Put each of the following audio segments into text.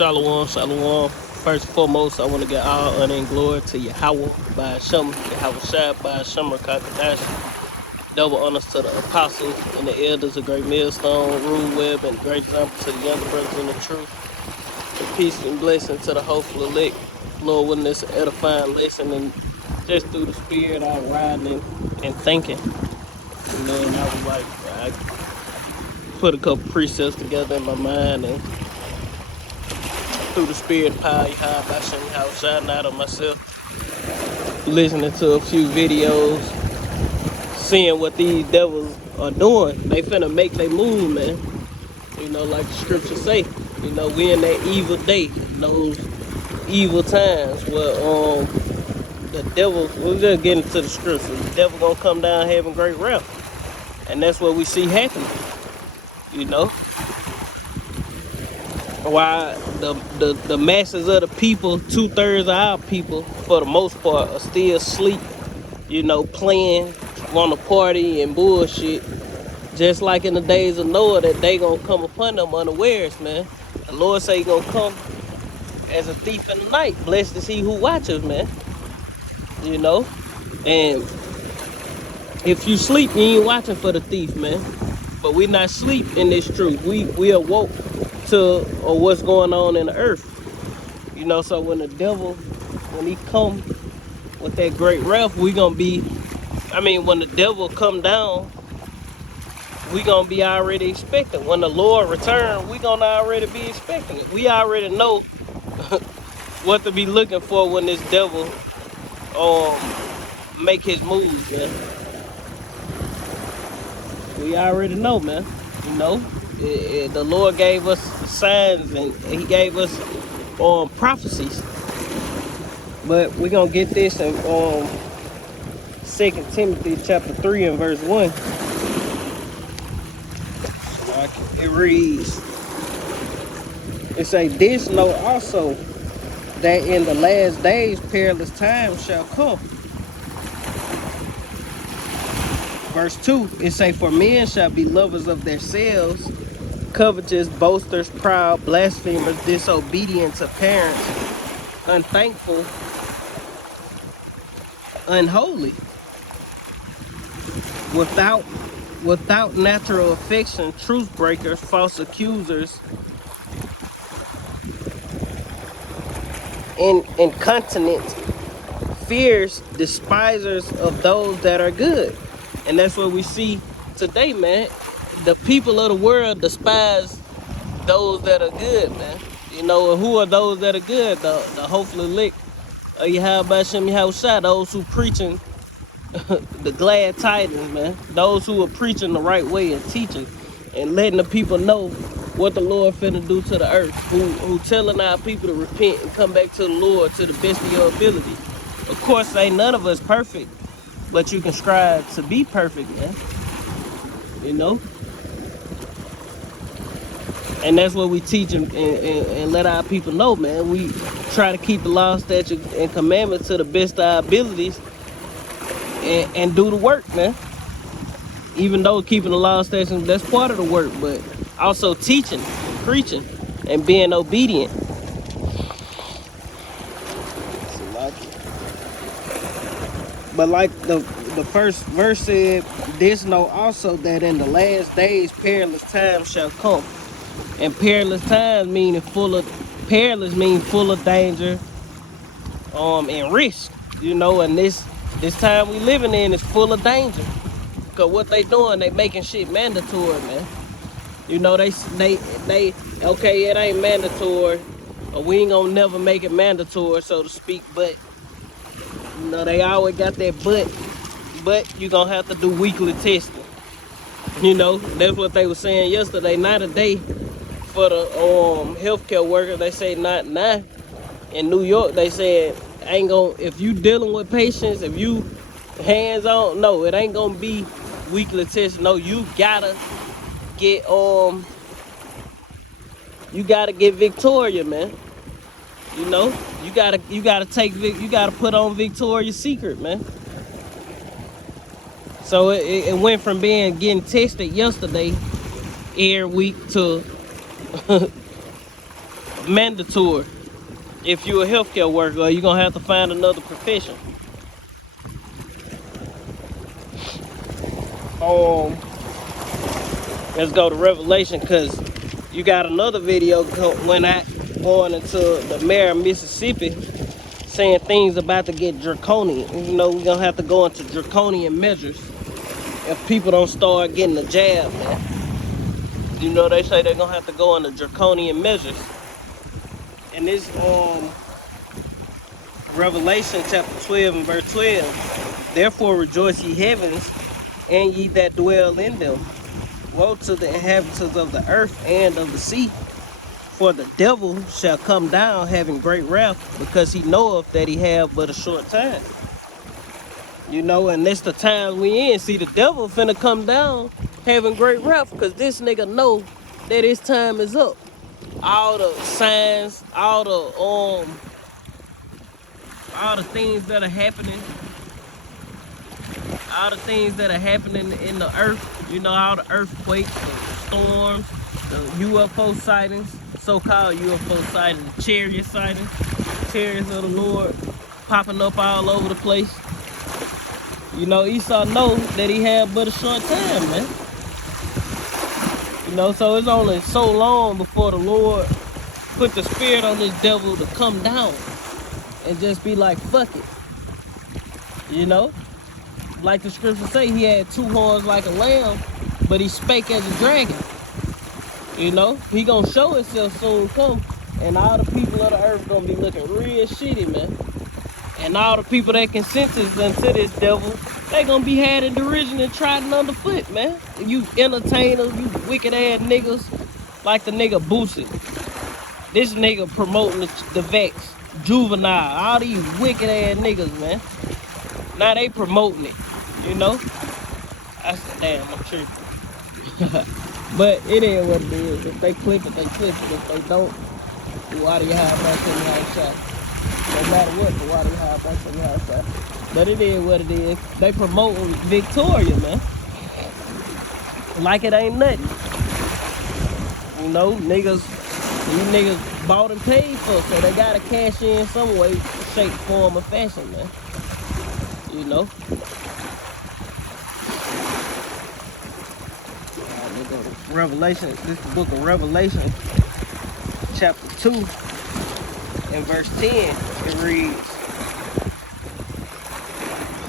Shalom, shalom. First and foremost, I want to get all honor and glory to Yahweh by Hashem, Yahweh Shai by Hashem Rakakadash. Double honors to the apostles and the elders of Great Millstone, Rule Web, and great example to the younger brothers in the truth. And peace and blessing to the hopeful elect. Lord, when this edifying lesson and just through the spirit, I riding and thinking. You know, and I was like, I put a couple precepts together in my mind and through the spirit power, Yahweh shouting out on myself, listening to a few videos, seeing what these devils are doing. They finna make their move, man. You know, like the scriptures say, you know, we in that evil day, those evil times where the devil, we're just getting to the scriptures, the devil gonna come down having great wrath. And that's what we see happening, you know. Why the masses of the people, 2/3 of our people, for the most part, are still asleep, you know, playing, want to party and bullshit. Just like in the days of Noah, that they gonna come upon them unawares, man. The Lord say he gonna come as a thief in the night. Blessed is he who watches, man. You know? And if you sleep, you ain't watching for the thief, man. But we not sleep in this truth. We awoke to what's going on in the earth. You know, so when the devil, when he come with that great wrath, we gonna be, when the devil come down, we gonna be already expecting. When the Lord return, we gonna already be expecting it. We already know what to be looking for when this devil make his moves, man. We already know, man. You know, the Lord gave us signs and he gave us prophecies. But we're gonna get this in 2 Timothy chapter 3 and verse 1. It reads, it say, this know also that in the last days perilous times shall come. Verse 2, it say, for men shall be lovers of themselves, covetous, boasters, proud, blasphemers, disobedient to parents, unthankful, unholy, without natural affection, truth breakers, false accusers, incontinent, fierce, despisers of those that are good. And that's what we see today, man. The people of the world despise those that are good, man. You know, and who are those that are good? The hopefully elect of Yahweh Shem Yahweh Shai, those who preaching the glad tidings, man. Those who are preaching the right way and teaching and letting the people know what the Lord finna do to the earth. Who telling our people to repent and come back to the Lord to the best of your ability. Of course, ain't none of us perfect, but you can strive to be perfect, man. You know? And that's what we teach and let our people know, man. We try to keep the law, statutes, and commandments to the best of our abilities and do the work, man. Even though keeping the law, statutes, that's part of the work, but also teaching, preaching, and being obedient. But like the first verse said, this know also that in the last days perilous times shall come. And perilous times meaning full of danger and risk. You know, and this time we living in is full of danger. Cause what they doing, they making shit mandatory, man. You know, they okay, it ain't mandatory, or we ain't gonna never make it mandatory, so to speak, but you know, they always got that but you gonna have to do weekly testing. You know, that's what they were saying yesterday, not a day for the healthcare workers. They say not now. In New York, they said ain't gonna, if you dealing with patients, if you hands on, no, it ain't gonna be weekly testing. No, you gotta get Victoria, man. You know, you gotta put on Victoria's Secret, man. So it went from getting tested yesterday every week to mandatory. If you're a healthcare worker, you're gonna have to find another profession. Let's go to Revelation, because you got another video when I going into the mayor of Mississippi saying things about to get draconian. You know, we're gonna have to go into draconian measures if people don't start getting the jab, man. You know, they say they're gonna have to go into draconian measures. And this Revelation chapter 12 and verse 12. Therefore rejoice ye heavens, and ye that dwell in them. Woe to the inhabitants of the earth and of the sea, for the devil shall come down having great wrath, because he knoweth that he have but a short time. You know, and that's the time we in. See, the devil finna come down having great wrath, because this nigga know that his time is up. All the signs, all the things that are happening, in the earth, you know, all the earthquakes, the storms, the UFO sightings, so-called UFO sightings, the chariot sightings, chariots of the Lord popping up all over the place. You know, Esau know that he had but a short time, man. You know, so it's only so long before the Lord put the spirit on this devil to come down and just be like, fuck it. You know? Like the scriptures say, he had two horns like a lamb, but he spake as a dragon. You know? He gonna show himself soon come, and all the people of the earth gonna be looking real shitty, man. And all the people that can sentence unto this devil, they gonna be had in derision and trodden underfoot, man. You entertainers, you wicked ass niggas, like the nigga Boosie. This nigga promoting the Vex, Juvenile, all these wicked ass niggas, man. Now they promoting it, you know? I said, damn, I'm tripping. But it is what it is. If they clip it, they clip it. If they don't, the water you have back in your house shot. No matter what, the water you have back in your house shot. But it is what it is. They promoting Victoria, man. Like it ain't nothing. You know, these niggas bought and paid for, so they gotta cash in some way, shape, form, or fashion, man. You know? Revelation, this is the book of Revelation, chapter 2, and verse 10, it reads,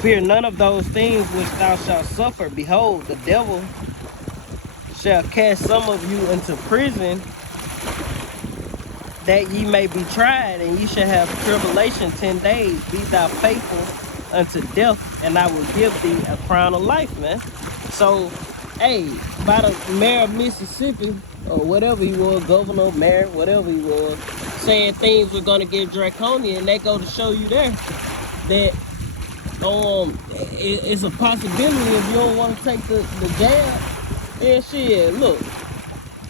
fear none of those things which thou shalt suffer. Behold, the devil shall cast some of you into prison, that ye may be tried, and ye shall have tribulation 10 days. Be thou faithful unto death, and I will give thee a crown of life, man. So, hey, by the mayor of Mississippi, or whatever he was, governor, mayor, whatever he was, saying things were gonna get draconian, they go to show you there that it's a possibility if you don't want to take the jab. And shit, look,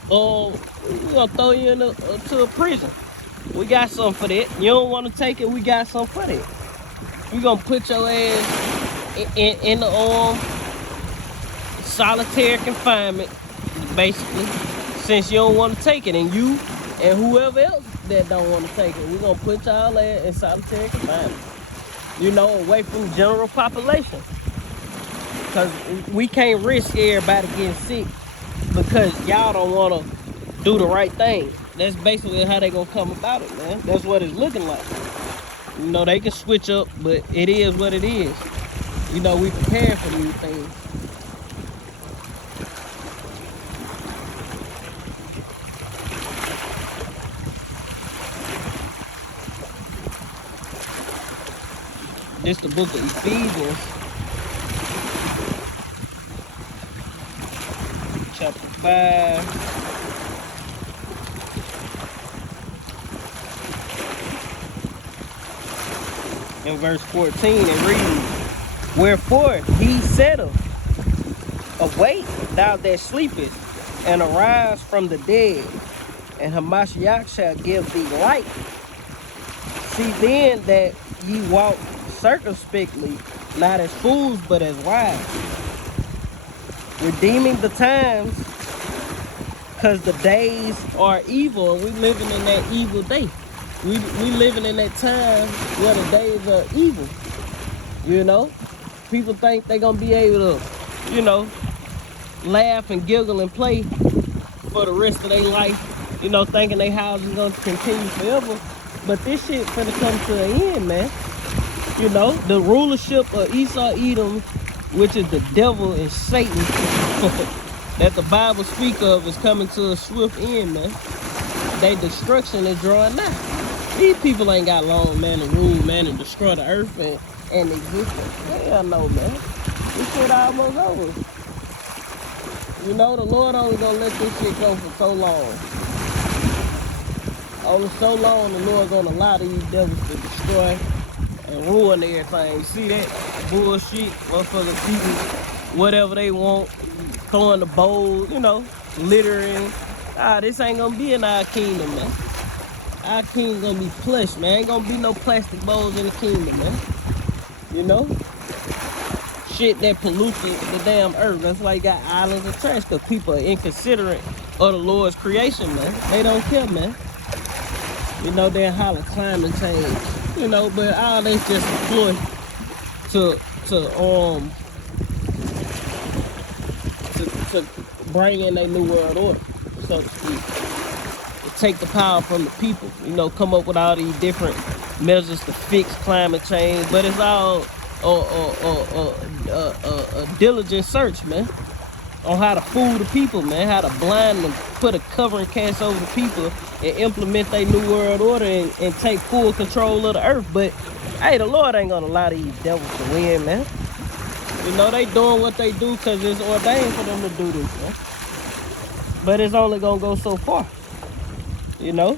we're gonna throw you to a prison. We got something for that. You don't want to take it, we got something for that. We're gonna put your ass in the solitary confinement, basically, since you don't want to take it, and you and whoever else that don't want to take it, we're gonna put y'all ass in solitary confinement. You know, away from the general population. Because we can't risk everybody getting sick because y'all don't want to do the right thing. That's basically how they gonna come about it, man. That's what it's looking like. You know, they can switch up, but it is what it is. You know, we prepare for these things. This the book of Ephesians, chapter 5. In verse 14, it reads, wherefore he saith, awake, thou that sleepest, and arise from the dead, and Hamashiach shall give thee light. See then that ye walk circumspectly, not as fools, but as wise, redeeming the times, Because the days are evil, and we living in that evil day. We living in that time where the days are evil. You know, people think they're gonna be able to, you know, laugh and giggle and play for the rest of their life, you know, thinking their house is gonna continue forever. But this shit finna come to an end, man. You know, the rulership of Esau Edom, which is the devil and Satan, that the Bible speak of, is coming to a swift end, man. Their destruction is drawing nigh. These people ain't got long, man, to rule, man, and destroy the earth and existence. Hell no, man. This shit almost over. You know, the Lord only gonna let this shit go for so long. Only so long the Lord gonna allow these devils to destroy and ruin everything. You see that bullshit? Motherfuckers eating whatever they want, throwing the bowl, you know, littering. This ain't gonna be in our kingdom, man. Our kingdom gonna be plush, man. Ain't gonna be no plastic bowls in the kingdom, man. You know? Shit that pollutes the damn earth. That's why you got islands of trash, because people are inconsiderate of the Lord's creation, man. They don't care, man. You know, they're hollering climate change. You know, but all that's just a ploy to bring in a new world order, so to speak. To take the power from the people. You know, come up with all these different measures to fix climate change, but it's all a diligent search, man, on how to fool the people, man, how to blind them, put a covering cast over the people, and implement their new world order and take full control of the earth. But hey, the Lord ain't gonna allow these devils to win, man. You know, they doing what they do because it's ordained for them to do this, man. But it's only gonna go so far. You know,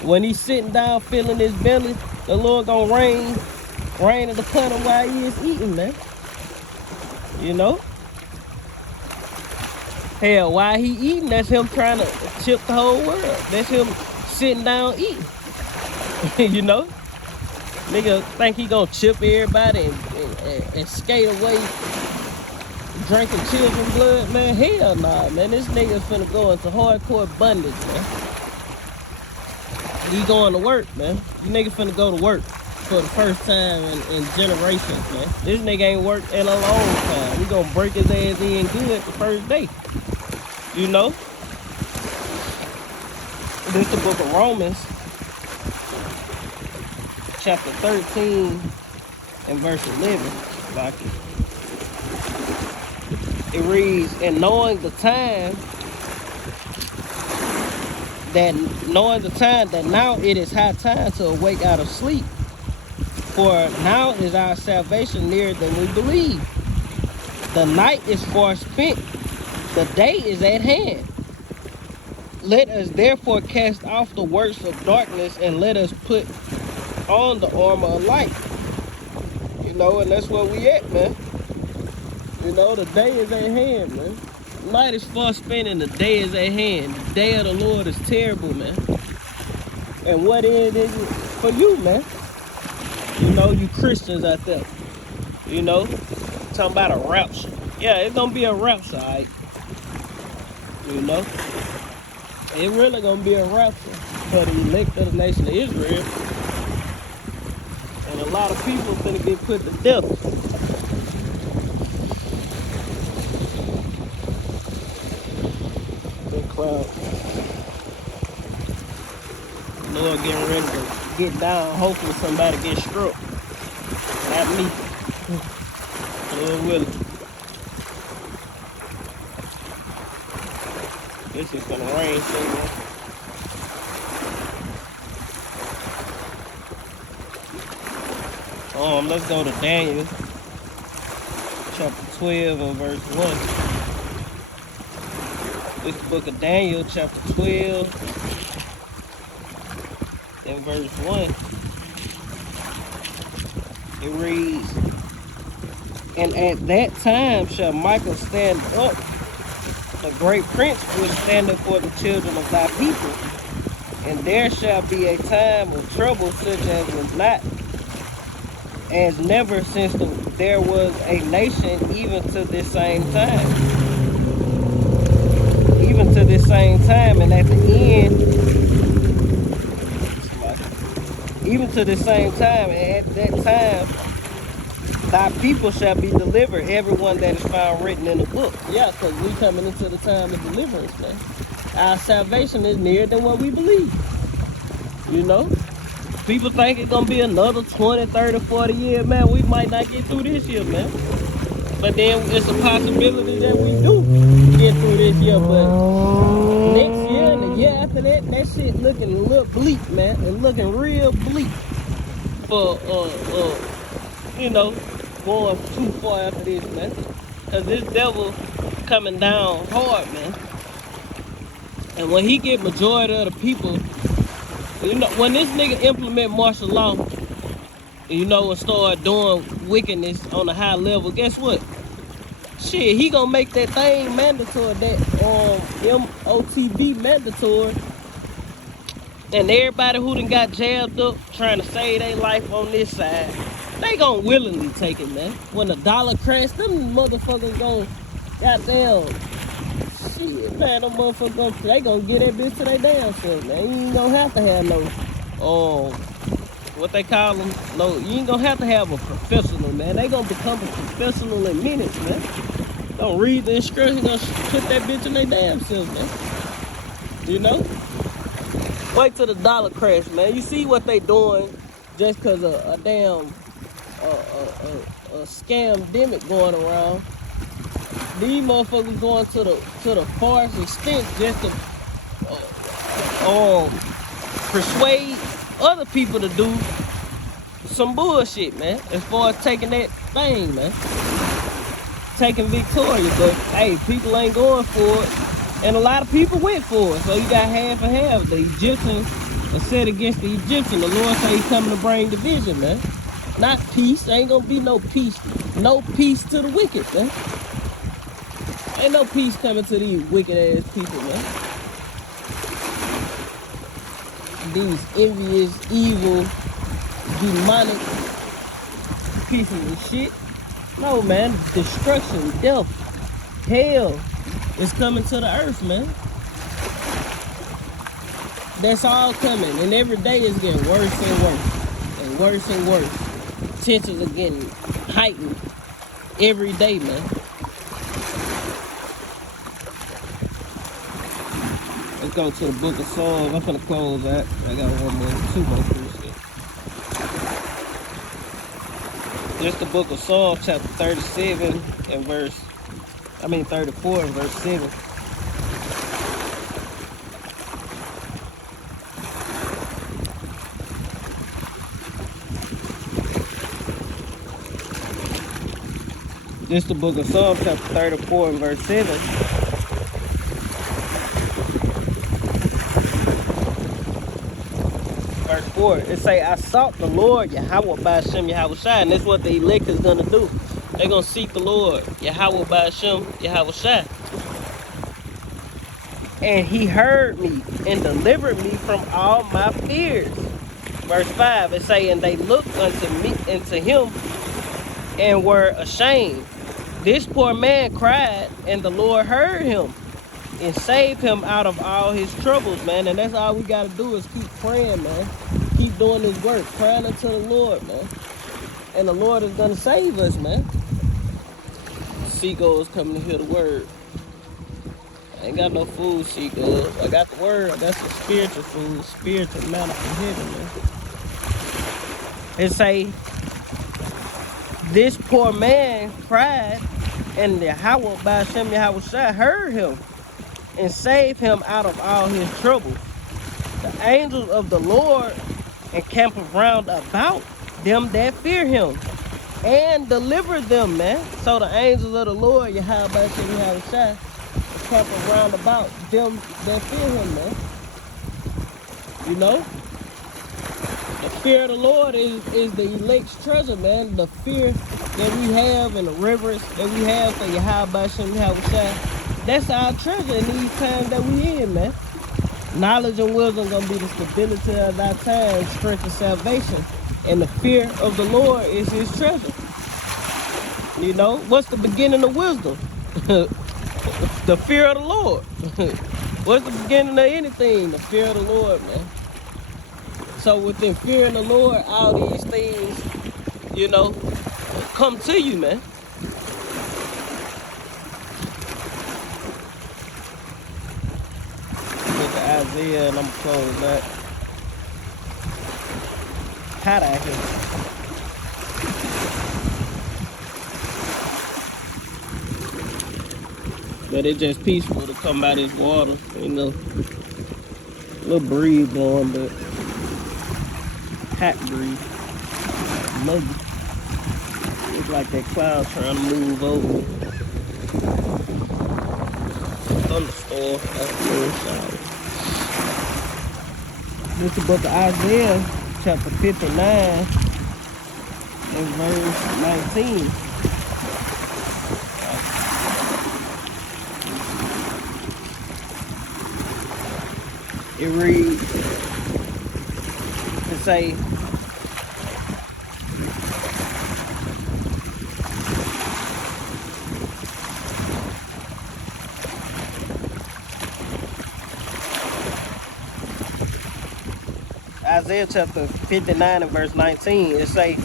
when he's sitting down feeling his belly, the Lord gonna rain in the puddle while he is eating, man. You know? Hell, while he eating, that's him trying to chip the whole world. That's him sitting down eating. You know? Nigga think he gonna chip everybody and skate away drinking children's blood, man. Hell nah, man. This nigga finna go into hardcore bondage, man. He going to work, man. This nigga finna go to work for the first time in generations, man. This nigga ain't worked in a long time. We gonna break his ass in good the first day. You know? This is the book of Romans, chapter 13 and verse 11. Like it reads, and knowing the time that now it is high time to awake out of sleep. For now is our salvation nearer than we believe. The night is far spent, the day is at hand. Let us therefore cast off the works of darkness and let us put on the armor of light. You know, and that's where we at, man. You know, the day is at hand, man. Night is far spent and the day is at hand. The day of the Lord is terrible, man. And what is it for you, man? You know, you Christians out there. You know, talking about a rapture. Yeah, it's gonna be a rapture, all right? You know, it really gonna be a rapture for the elect of the nation of Israel. And a lot of people finna get put to death. Cloud. Lord getting ready to get down. Hopefully somebody gets struck. Not me. Lord willing. This is gonna rain soon. Let's go to Daniel chapter 12 and verse 1. This book of Daniel, chapter 12, and verse 1. It reads, and at that time shall Michael stand up, the great prince will stand up for the children of thy people. And there shall be a time of trouble such as was not, as never since there was a nation even to this same time. Even to this same time, and at the end, even to the same time, and at that time, thy people shall be delivered, everyone that is found written in the book. Yeah, because we coming into the time of deliverance, man. Our salvation is nearer than what we believe. You know? People think it's gonna be another 20, 30, 40 years, man. We might not get through this year, man. But then it's a possibility that we do get through this year. But next year and the year after that, that shit looking a little bleak, man. It's looking real bleak for you know, going too far after this, man. Cause this devil coming down hard, man. And when he get majority of the people, you know, when this nigga implement martial law, you know, and start doing wickedness on a high level, guess what? Shit, he gonna make that thing mandatory, that MOTB mandatory. And everybody who done got jabbed up trying to save their life on this side, they gonna willingly take it, man. When the dollar crash, them motherfuckers gonna, goddamn, shit, man, them motherfuckers they gonna get that bitch to their damn self, man. You ain't gonna have to have no, what they call them, no, you ain't gonna have to have a professional, man. They gonna become a professional in minutes, man. Don't read the instructions, gonna put that bitch in their damn self, man. You know? Wait till the dollar crash, man. You see what they doing just cause a damn scam-demic going around. These motherfuckers going to the farthest extent just to persuade other people to do some bullshit, man. As far as taking that thing, man. Taking Victoria, but hey, people ain't going for it. And a lot of people went for it. So you got half and half. The Egyptians are set against the Egyptians. The Lord say he's coming to bring division, man. Not peace. There ain't gonna be no peace. No peace to the wicked, man. Ain't no peace coming to these wicked ass people, man. These envious, evil, demonic pieces of shit. No, man. Destruction, death, hell is coming to the earth, man. That's all coming. And every day it's getting worse and worse. And worse and worse. Tensions are getting heightened every day, man. Let's go to the book of Psalms. I'm gonna close that. I got two more things. Just the book of Psalms, chapter 37 and 34 and verse 7. Just the book of Psalms, chapter 34 and verse 7. Verse 4, it say, I sought the Lord, Yahweh by Hashem, Yahweh Shai. And that's what the elect is going to do. They're going to seek the Lord, Yahweh by Hashem, Yahweh Shai. And he heard me and delivered me from all my fears. Verse 5, it say, and they looked unto him and were ashamed. This poor man cried, and the Lord heard him and saved him out of all his troubles, man. And that's all we got to do is keep praying, man. Keep doing this work, crying unto the Lord, man. And the Lord is going to save us, man. Seagulls coming to hear the word. I ain't got no food, seagulls. I got the word. I got some spiritual food, spiritual manna from heaven, man. It say, this poor man cried, and the Yahweh by Hashem Yahweh Shai heard him and saved him out of all his troubles. The angels of the Lord encamp round about them that fear him and deliver them, man. So the angels of the Lord, Yahweh by Hashem Yahweh Shai, encamp round about them that fear him, man. You know? The fear of the Lord is the elect's treasure, man. The fear that we have and the reverence that we have for Yahweh by Hashem Yahweh Shai, that's our treasure in these times that we in, man. Knowledge and wisdom gonna be the stability of our time, strength and salvation. And the fear of the Lord is his treasure. You know, what's the beginning of wisdom? The fear of the Lord. What's the beginning of anything? The fear of the Lord, man. So within fearing the Lord, all these things, you know, come to you, man. Look at Isaiah, and I'm gonna close that. Hot out here. But it's just peaceful to come by this water, you know. A little breeze blowing, but hot breeze. Muggy. It's like that cloud trying to move over. Thunderstorm. That's a little shower. This is the book of Isaiah, chapter 59, and verse 19. It reads, it say, Isaiah chapter 59 and verse 19, it say,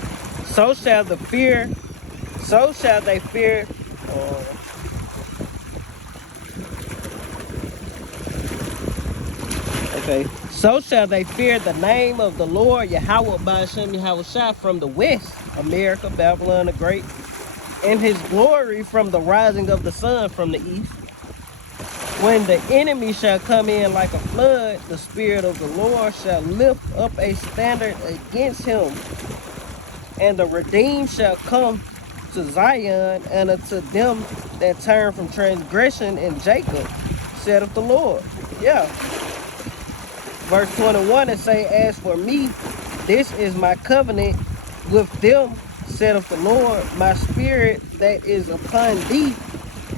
so shall they fear, so shall they fear the name of the Lord, Yahweh Ba'ashem Yahushua, from the west, America, Babylon the Great, and his glory from the rising of the sun from the east. When the enemy shall come in like a flood, the Spirit of the Lord shall lift up a standard against him. And the redeemed shall come to Zion, and unto them that turn from transgression in Jacob, saith the Lord. Yeah. Verse 21, it say, as for me, this is my covenant with them, saith the Lord, my spirit that is upon thee,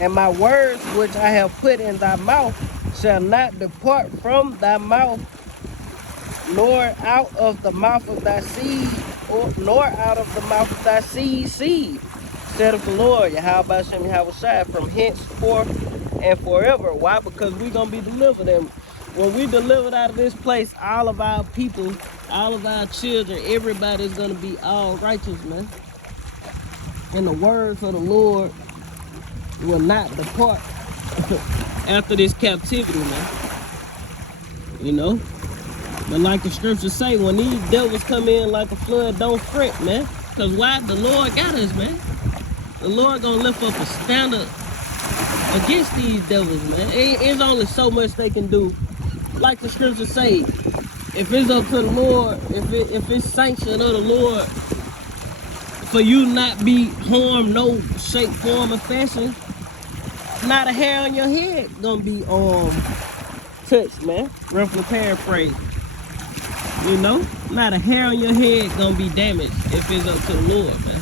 and my words which I have put in thy mouth shall not depart from thy mouth, nor out of the mouth of thy seed, nor out of the mouth of thy seed, saith the Lord, Yahweh Ba'ashem Yahushua, from henceforth and forever. Why? Because we're going to be delivered. And when we delivered out of this place, all of our people, all of our children, everybody's going to be all righteous, man. And the words of the Lord will not depart after this captivity, man. You know? But like the scriptures say, when these devils come in like a flood, don't fret, man. Because why? The Lord got us, man. The Lord gonna lift up a standard against these devils, man. It's only so much they can do. Like the scriptures say, if it's up to the Lord, if it's sanctioned of the Lord for you not be harmed no shape, form, or fashion, not a hair on your head gonna be touched, man. Roughly paraphrase. You know, not a hair on your head gonna be damaged if it's up to the Lord, man.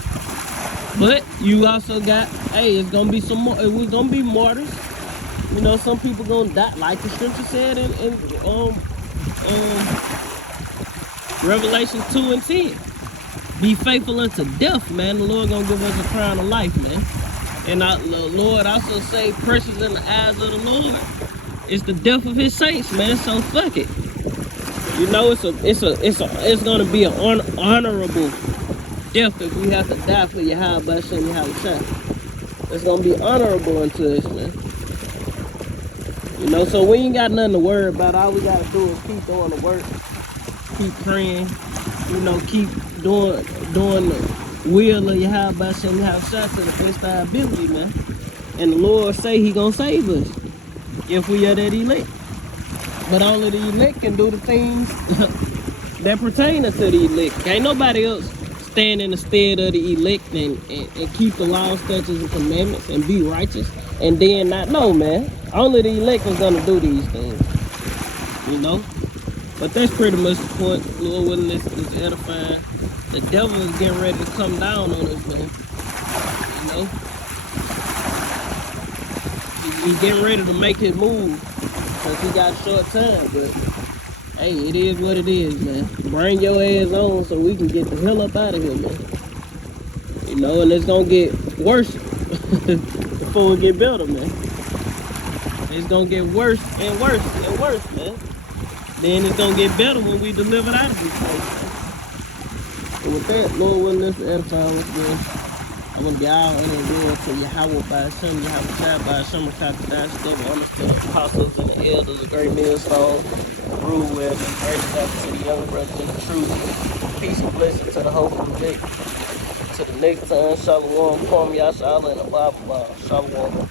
But you also got, hey, it's gonna be some more. We're gonna be martyrs. You know, some people gonna die, like the scripture said in Revelation 2 and 10. Be faithful unto death, man. The Lord gonna give us a crown of life, man. And the Lord also say, precious in the eyes of the Lord is the death of his saints, man. So fuck it. You know, it's gonna be an honorable death if we have to die for Yahweh Ba'ashem Yahushua. It's gonna be honorable unto us, man. You know, so we ain't got nothing to worry about. All we gotta do is keep doing the work, keep praying, you know, keep doing the will of Yahweh Ba'ashem Yahushua to the best of our ability, man. And the Lord say he gonna save us if we are that elect. But only the elect can do the things that pertain to the elect. Ain't nobody else stand in the stead of the elect and keep the law, statutes, and commandments and be righteous and then not know, man. Only the elect is gonna do these things, you know. But that's pretty much the point. Lord willing, this is edifying. The devil is getting ready to come down on us, man. You know, he's getting ready to make his move because he got a short time. But hey, it is what it is, man. Bring your ass on so we can get the hell up out of here, man. You know, and it's gonna get worse before it get better, man. It's gonna get worse and worse and worse, man. Then it's gonna get better when we deliver out of these places. And with that, Lord willing, let's edify once again. I want to be all in the glory to Yahweh by Hashem, Yahweh Shai by Hashem, Rakakadash, double honors to the apostles and the elders, a great millstone, rule with and grace back to the young brothers in the truth. Peace and blessing to the hope of the victor. To the next time, Shalom, Kwam Yashala, and the Bible, Shalom.